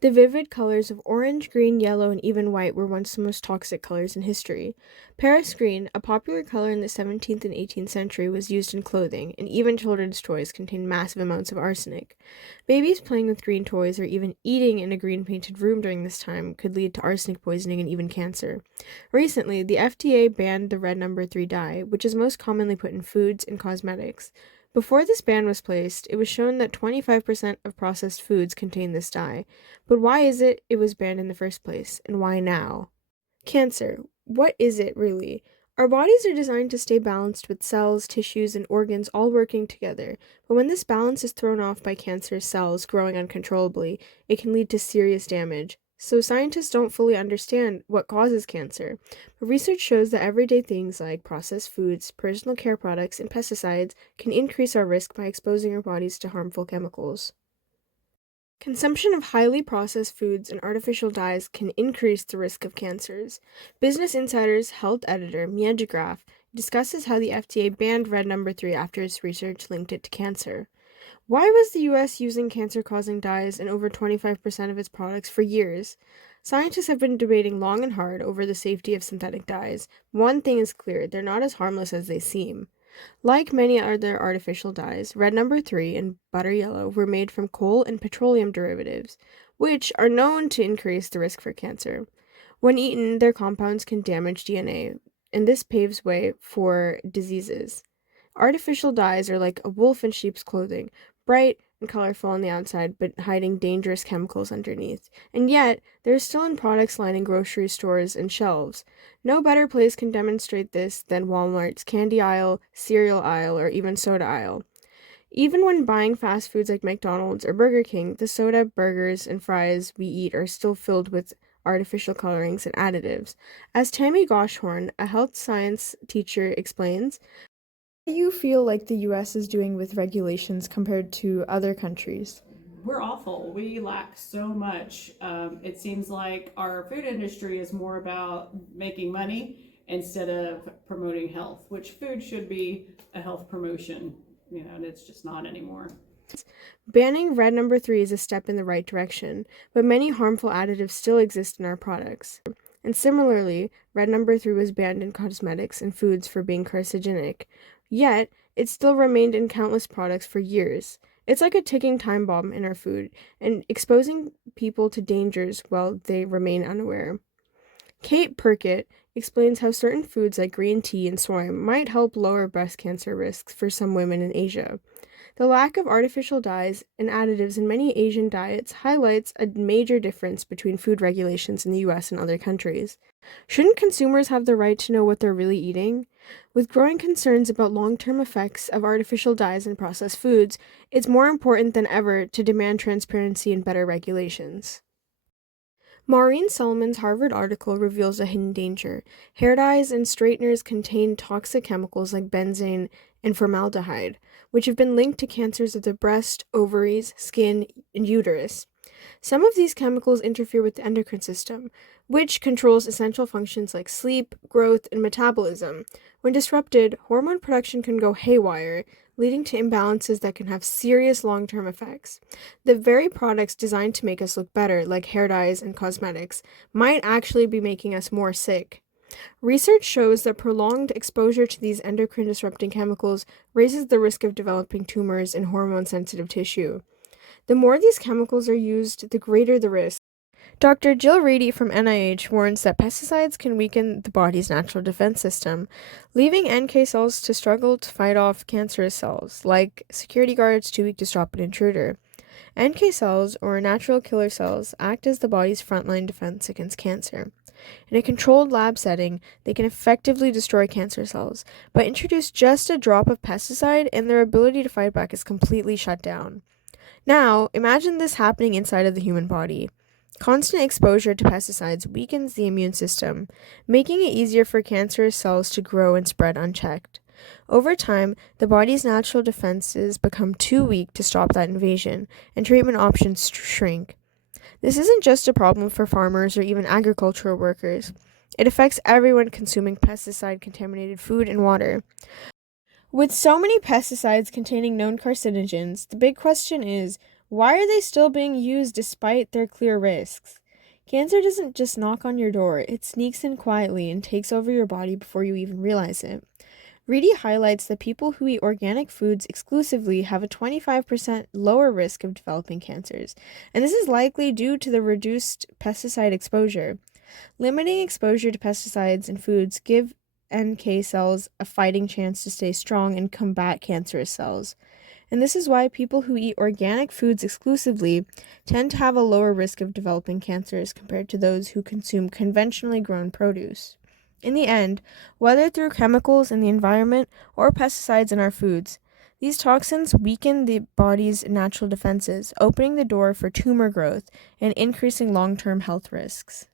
The vivid colors of orange, green, yellow, and even white were once the most toxic colors in history. Paris green, a popular color in the 17th and 18th century, was used in clothing, and even children's toys contained massive amounts of arsenic. Babies playing with green toys or even eating in a green painted room during this time could lead to arsenic poisoning and even cancer. Recently, the FDA banned the red number 3 dye, which is most commonly put in foods and cosmetics. Before this ban was placed, it was shown that 25% of processed foods contain this dye. But why is it was banned in the first place, and why now? Cancer. What is it really? Our bodies are designed to stay balanced with cells, tissues, and organs all working together. But when this balance is thrown off by cancerous cells growing uncontrollably, it can lead to serious damage. So scientists don't fully understand what causes cancer. But research shows that everyday things like processed foods, personal care products, and pesticides can increase our risk by exposing our bodies to harmful chemicals. Consumption of highly processed foods and artificial dyes can increase the risk of cancers. Business Insider's health editor, Mia DeGraff, discusses how the FDA banned red number 3 after its research linked it to cancer. Why was the US using cancer causing dyes in over 25% of its products for years? Scientists have been debating long and hard over the safety of synthetic dyes. One thing is clear, they're not as harmless as they seem. Like many other artificial dyes, red number 3 and butter yellow were made from coal and petroleum derivatives, which are known to increase the risk for cancer. When eaten, their compounds can damage DNA, and this paves way for diseases. Artificial dyes are like a wolf in sheep's clothing, bright and colorful on the outside, but hiding dangerous chemicals underneath. And yet, they're still in products lining grocery stores and shelves. No better place can demonstrate this than Walmart's candy aisle, cereal aisle, or even soda aisle. Even when buying fast foods like McDonald's or Burger King, the soda, burgers, and fries we eat are still filled with artificial colorings and additives. As Tammy Goshorn, a health science teacher, explains, what do you feel like the US is doing with regulations compared to other countries? We're awful. We lack so much. It seems like our food industry is more about making money instead of promoting health, which food should be a health promotion, and it's just not anymore. Banning red number 3 is a step in the right direction, but many harmful additives still exist in our products. And similarly, red number 3 was banned in cosmetics and foods for being carcinogenic. Yet, it still remained in countless products for years. It's like a ticking time bomb in our food, and exposing people to dangers while they remain unaware. Kate Perkett explains how certain foods like green tea and soy might help lower breast cancer risks for some women in Asia. The lack of artificial dyes and additives in many Asian diets highlights a major difference between food regulations in the US and other countries. Shouldn't consumers have the right to know what they're really eating? With growing concerns about long term effects of artificial dyes in processed foods, it's more important than ever to demand transparency and better regulations. Maureen Solomon's Harvard article reveals a hidden danger. Hair dyes and straighteners contain toxic chemicals like benzene and formaldehyde, which have been linked to cancers of the breast, ovaries, skin, and uterus. Some of these chemicals interfere with the endocrine system, which controls essential functions like sleep, growth, and metabolism. When disrupted, hormone production can go haywire, leading to imbalances that can have serious long term effects. The very products designed to make us look better, like hair dyes and cosmetics, might actually be making us more sick. Research shows that prolonged exposure to these endocrine disrupting chemicals raises the risk of developing tumors in hormone sensitive tissue. The more these chemicals are used, the greater the risk. Dr. Jill Reedy from NIH warns that pesticides can weaken the body's natural defense system, leaving NK cells to struggle to fight off cancerous cells, like security guards too weak to stop an intruder. NK cells, or natural killer cells, act as the body's frontline defense against cancer. In a controlled lab setting, they can effectively destroy cancer cells, but introduce just a drop of pesticide and their ability to fight back is completely shut down. Now, imagine this happening inside of the human body. Constant exposure to pesticides weakens the immune system, making it easier for cancerous cells to grow and spread unchecked. Over time, the body's natural defenses become too weak to stop that invasion, and treatment options shrink. This isn't just a problem for farmers or even agricultural workers. It affects everyone consuming pesticide contaminated food and water. With so many pesticides containing known carcinogens, the big question is, Why are they still being used despite their clear risks? Cancer doesn't just knock on your door, it sneaks in quietly and takes over your body before you even realize it. Reedy highlights that people who eat organic foods exclusively have a 25% lower risk of developing cancers, and this is likely due to the reduced pesticide exposure. Limiting exposure to pesticides in foods give NK cells a fighting chance to stay strong and combat cancerous cells. And this is why people who eat organic foods exclusively tend to have a lower risk of developing cancers compared to those who consume conventionally grown produce. In the end, whether through chemicals in the environment or pesticides in our foods, these toxins weaken the body's natural defenses, opening the door for tumor growth and increasing long-term health risks.